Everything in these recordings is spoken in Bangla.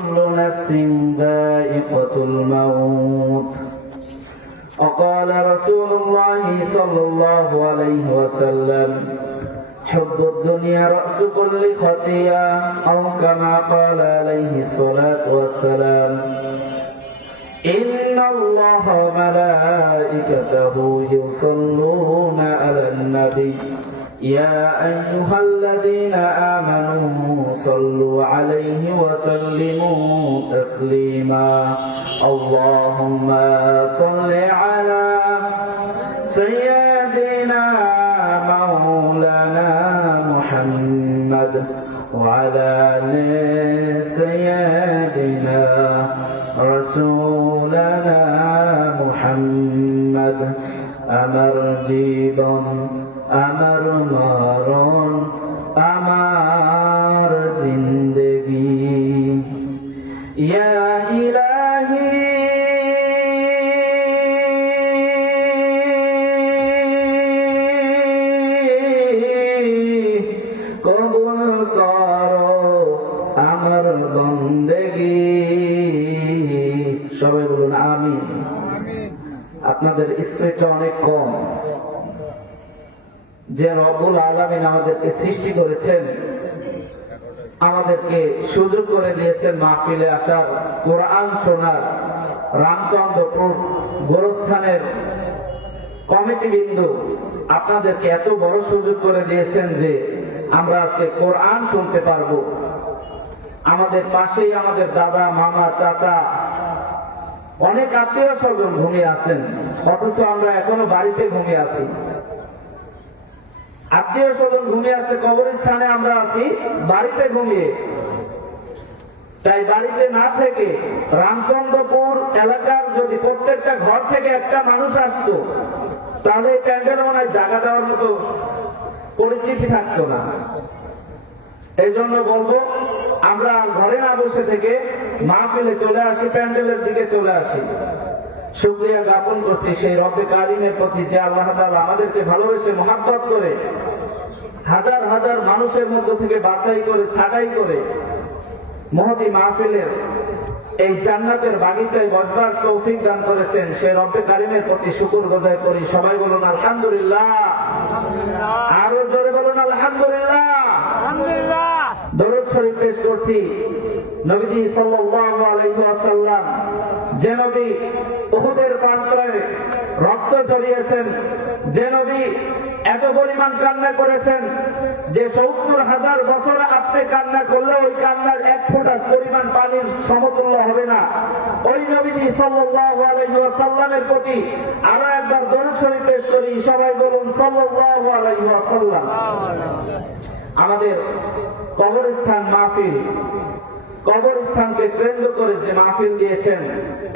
كل نفس ذائقة الموت وقال رسول الله صلى الله عليه وسلم حب الدنيا رأس كل خطيئة أو كما قال عليه الصلاة والسلام إن الله وملائكته يصلون على النبي يا أيها الذين آمنوا صلوا عليه وسلموا تسليما اللهم صل على سيدنا مولانا محمد وعلى آل سيدنا رسولنا محمد أمر জীবন আমার মরণ আমার জিন্দেগি ইয়া ইলাহি কবুল করো আমার বন্দেগি সবাই বলুন আমিন। আপনাদের স্পিরিটটা অনেক কম। যে রব্বুল আলামিন আমাদেরকে সৃষ্টি করেছেন, আমাদেরকে সুযোগ করে দিয়েছেন মাহফিলে আসার, কোরআন শোনার, রামচন্দ্রপুর গোরস্থানের কমিটিবৃন্দ আপনাদেরকে এত বড় সুযোগ করে দিয়েছেন যে আমরা আজকে কোরআন শুনতে পারবো। আমাদের পাশেই আমাদের দাদা, মামা, চাচা, অনেক আত্মীয় স্বজন ঘুমিয়ে আছেন, অথচ আমরা এখনো বাড়িতে ঘুমিয়ে আছি। আত্মীয় স্বজন ঘুমিয়ে আছে কবরস্থানে, আমরা আছি বাড়িতে ঘুমিয়ে। তাই বাড়িতে না থেকে রামচন্দ্রপুর এলাকার যদি প্রত্যেকটা ঘর থেকে একটা মানুষ আসতো, তাহলে এই প্যান্ডেল মনে হয় জায়গা দেওয়ার মতো পরিস্থিতি থাকতো না। এই জন্য বলবো, আমরা ঘরে না বসে থেকে মাহফিলে চলে আসি, প্যান্ডেলের দিকে চলে আসি। শুকরিয়া জ্ঞাপন করছি সেই রব্বে কারিমের প্রতি যে আল্লাহ তাআলা আমাদেরকে ভালোবেসে মহব্বত করে হাজার হাজার মানুষের মধ্য থেকে বাছাই করে ছাঁটাই করে মহতি মাহফিলের এই জান্নাতের বাগিচায় বসবার তৌফিক দান করেছেন। সেই রব্বে কারিমের প্রতি শুকর গুজার করি। সবাই বলুন আলহামদুলিল্লাহ। আরো জোরে বলুন আলহামদুলিল্লাহ। দরুদ শরীফ পেশ করছি নবীজি সাল্লাল্লাহু আলাইহি ওয়াসাল্লাম, যে নবী উহুদের প্রান্তরে রক্ত ঝরিয়েছেন, যে নবী এত পরিমাণ কান্না করেছেন যে ৭০,০০০ বছর আপনি কান্না করলে ওই কান্নার এক ফোঁটা পরিমাণ পানির সমতুল্য হবে না। ওই নবীজি সাল্লাল্লাহু আলাইহি ওয়াসাল্লামের প্রতি আরো একবার দরুদ শরীফ পেশ করি। সবাই বলুন সাল্লাল্লাহু আলাইহি ওয়াসাল্লাম। আমাদের কবরস্থান মাহফিল, কবরস্থানকে কেন্দ্র করে যে মাহফিল দিয়েছেন,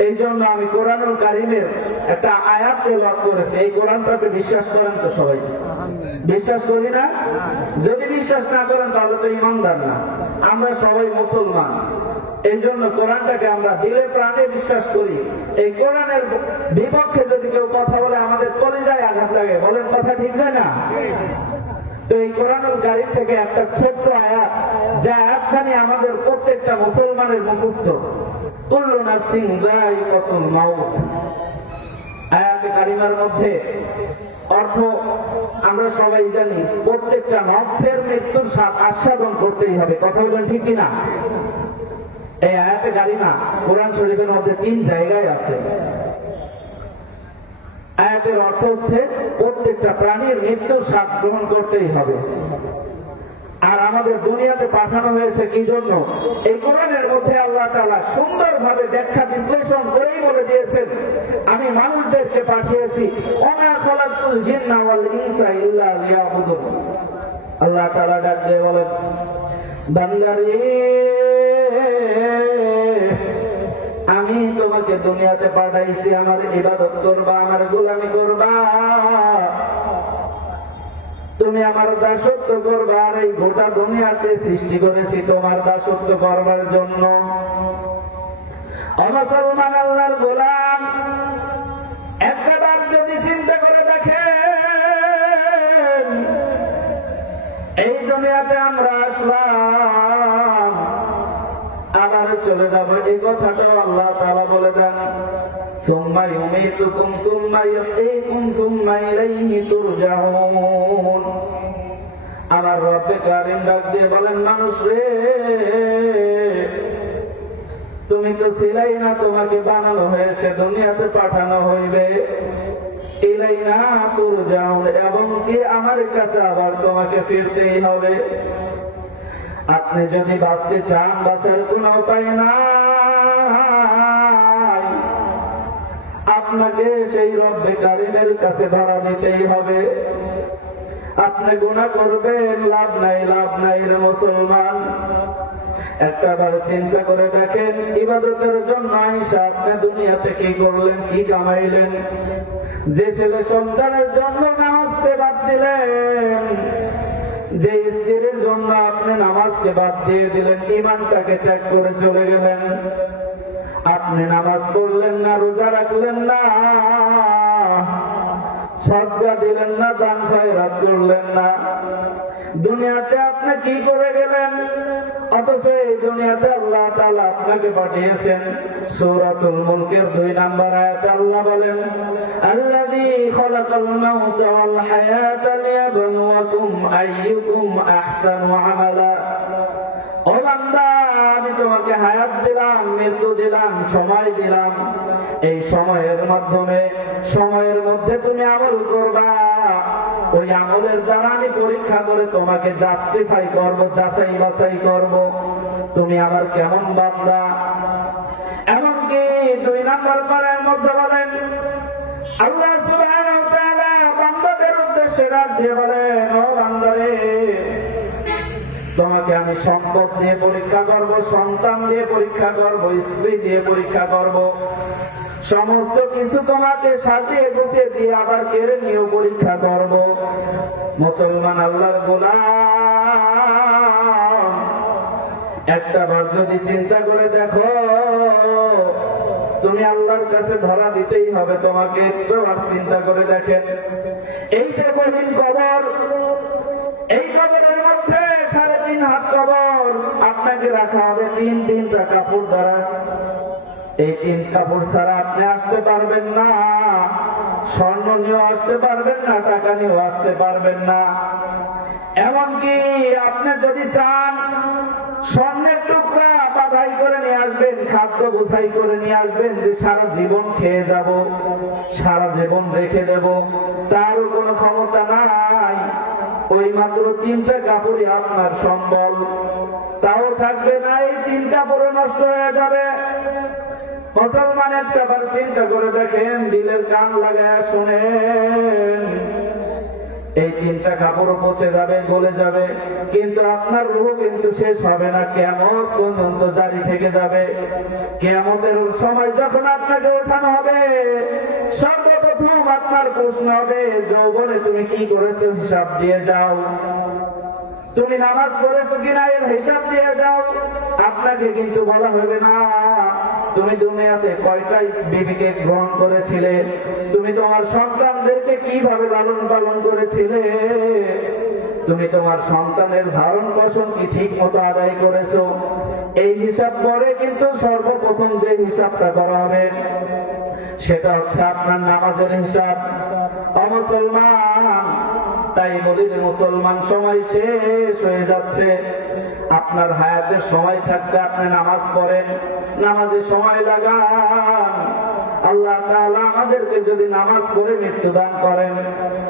এই জন্য আমি কোরআনুল কারীমের একটা আয়াত তেলাওয়াত করেছি। এই কোরআনটাকে বিশ্বাস করেন তো সবাই? বিশ্বাস করি না? যদি বিশ্বাস না করেন তাহলে তো ঈমানদার না। আমরা সবাই মুসলমান, এই জন্য কোরআনটাকে আমরা দিলে প্রাণে বিশ্বাস করি। এই কোরআনের বিপক্ষে যদি কেউ কথা বলে আমাদের কলিজায় আঘাত লাগে। বলেন কথা ঠিক হয় না? তো এই কোরআনুল কারীম থেকে একটা ছোট্ট আয়াত, যে আয়াতখানি আমাদের প্রত্যেকটা মুসলমানের মুখস্থ। কুল্লু নাফসিন যায়িকাতুল মাউত। আয়াতে কারিমার মধ্যে অর্থ আমরা সবাই জানি, প্রত্যেকটা নফসের মৃত্যুর স্বাদ আস্বাদন করতেই হবে। কথা বলেন ঠিক কিনা? এই আয়াতে কারিমা কোরআন শরীফের মধ্যে ৩ জায়গায় আছে। আয়াতের অর্থ হচ্ছে প্রত্যেকটা প্রাণীর মৃত্যুর স্বাদ গ্রহণ করতেই হবে। আর আমাদের দুনিয়াতে পাঠানো হয়েছে কি জন্য? এই কোরআনের মধ্যে আল্লাহ তাআলা সুন্দরভাবে ব্যাখ্যা বিশ্লেষণ করেই বলে দিয়েছেন, আমি মানুষদেরকে পাঠিয়েছি ওমা খালাকতুল জিন্না ওয়াল ইনসা ইল্লা লিয়াবুদুন। আল্লাহ তাআলা ডাক দিয়ে বলেন, বান্দারে আমি তোমাকে দুনিয়াতে পাঠাইছি আমার ইবাদত করবা, আমার গোলামি করবা, তুমি আমার দাসত্ব করবা। আর এই গোটা দুনিয়াতে সৃষ্টি করেছি তোমার দাসত্ব করবার জন্য। মুসলমান আল্লাহর গোলাম, একবার যদি চিন্তা করে দেখেন, এই দুনিয়াতে আমরা আসলাম, আবার চলে যাব, এই কথাটা আল্লাহ তাআলা বলে দেন। সুম্মা ইউমীতুকুম সুম্মা ইউহয়ীকুম সুম্মা ইলাইহি তুরজাউন। আমার রব্বে কারীম ডাক দিয়ে বলেন, মানুষ রে, তুমি তো ছিলাই না, তোমাকে বানানো হয়েছে, দুনিয়াতে পাঠানো হইবে। ইলাইনা তুরজাউন, এবং কি আমার কাছে আবার তোমাকে ফিরতেই হবে। আপনি যদি বাঁচতে চান, বাঁচার কোনো উপায় নাই, আপনাকে সেই রব্বে কারীমের কাছে ধরা দিতেই হবে। আপনি গুনাহ করবেন, লাভ নাই, লাভ নাই রে মুসলমান। একটাবার চিন্তা করে দেখেন, ইবাদতের জন্য আইসা আপনি দুনিয়াতে কি করলেন, কি কামাইলেন? যে ছেলে সন্তানের জন্য নামাজকে বাদ দিলেন, যে স্ত্রীর জন্য আপনি নামাজকে বাদ দিয়ে দিলেন, ঈমানটাকে ত্যাগ করে চলে গেলেন। আপনি নামাজ পড়লেন না, রোজা রাখলেন না, সাদকা দিলেন না, দান খয়রাত করলেন না। দুনিয়াতে আপনি কি করে গেলেন? অথচ এই দুনিয়াতে আল্লাহ তাআলা আপনাকে পাঠিয়েছেন। সূরাতুল মুলকের 2 নম্বর আয়াতে আল্লাহ বলেন, আল্লাযী খালাকাল মাউতা ওয়াল হায়াতা লিয়াবলুয়াকুম আইয়ুকুম আহসানু আমালা। ও বান্দা, আমি তোমাকে হায়াত দিলাম, মৃত্যু দিলাম, সময় দিলাম। এই সময়ের মাধ্যমে, সময়ের মধ্যে তুমি আমল করবা। ওই আমলের দ্বারা আমি পরীক্ষা করে তোমাকে জাস্টিফাই করব, যাচাই বাছাই করব, তুমি আমার কেমন বান্দা। এমনকি 2 নম্বর পারার মধ্যে বলেন, আল্লাহ সুবহানাহু ওয়া তাআলা বান্দাদের উদ্দেশ্যে ডাক দিয়ে বলেন, ও বান্দারে, তোমাকে আমি সম্পদ দিয়ে পরীক্ষা করব, সন্তান দিয়ে পরীক্ষা করব, স্ত্রী দিয়ে পরীক্ষা করব, সমস্ত কিছু তোমাকে সাজিয়ে গুছিয়ে দিয়ে আবার কেড়ে নিয়েও পরীক্ষা করব। মুসলমান আল্লাহর গোলাম, একটাবার যদি চিন্তা করে দেখো, তুমি আল্লাহর কাছে ধরা দিতেই হবে তোমাকে। একটাবার চিন্তা করে দেখেন, এই যে কঠিন কবর, এই কবরের মধ্যে 3.5 হাত কবর, আপনাকে রাখা হবে 3টা কাপড় দ্বারা। এই 3 কাপড় ছাড়া আপনি আসতে পারবেন না, স্বর্ণ নিয়েও আসতে পারবেন না, টাকা নিয়েও আসতে পারবেন না। এমনকি আপনি যদি চান, স্বর্ণের টুকরা বাধাই করে নিয়ে আসবেন, খাদ্য গুছাই করে নিয়ে আসবেন, যে সারা জীবন খেয়ে যাব, সারা জীবন রেখে দেব, তারও কোনো ক্ষমতা নাই। ওই মাত্র 3টা কাপড়ই আপনার সম্বল, তাও থাকবে না, এই 3 কাপড়ও নষ্ট হয়ে যাবে। মুসলমান, একটাবার চিন্তা করে দেখেন, দিলের কান লাগায় শুনেন, এই 3টা কাপড়ও পচে যাবে, গলে যাবে, কিন্তু আপনার রূহ কিন্তু শেষ হবে না, কিয়ামত পর্যন্ত জারি থেকে যাবে। কিয়ামতের সময় যখন আপনাকে ওঠানো হবে, সর্বপ্রথম আপনার প্রশ্ন হবে, যৌবনে তুমি কি করেছো হিসাব দিয়ে যাও, তুমি নামাজ পড়েছো কিনা এর হিসাব দিয়ে যাও। আপনাকে কিন্তু বলা হবে না, তুমি দুনিয়াতে কয়টাই বিবিকে গ্রহণ করেছিলে, তুমি তোমার সন্তানদেরকে কিভাবে লালন পালন করেছিলে, তুমি তোমার সন্তানের ধারণ পোষণ কি ঠিক মতো আদায় করেছো। এই হিসাব পরে কিন্তু সর্বপ্রথম যে হিসাবটা করা হবে, সেটা হচ্ছে আপনার নামাজের হিসাব। অমুসলমান, তাই বলি যে মুসলমান, সময় শেষ হয়ে যাচ্ছে। আপনার হায়াতের সময় থাকতে আপনি নামাজ পড়েন, নামাজে সময় লাগান। আল্লাহ তাআলা আমাদেরকে যদি নামাজ পড়ে মৃত্যু দান করেন,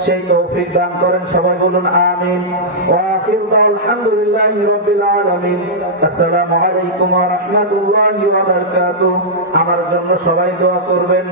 সেই তৌফিক দান করেন। সবাই বলুন আমিন। ওয়া আখিরু আলহামদুলিল্লাহি রাব্বিল আলামিন। আসসালামু আলাইকুম ওয়া রাহমাতুল্লাহি ওয়া বারাকাতুহু। আমার জন্য সবাই দোয়া করবেন।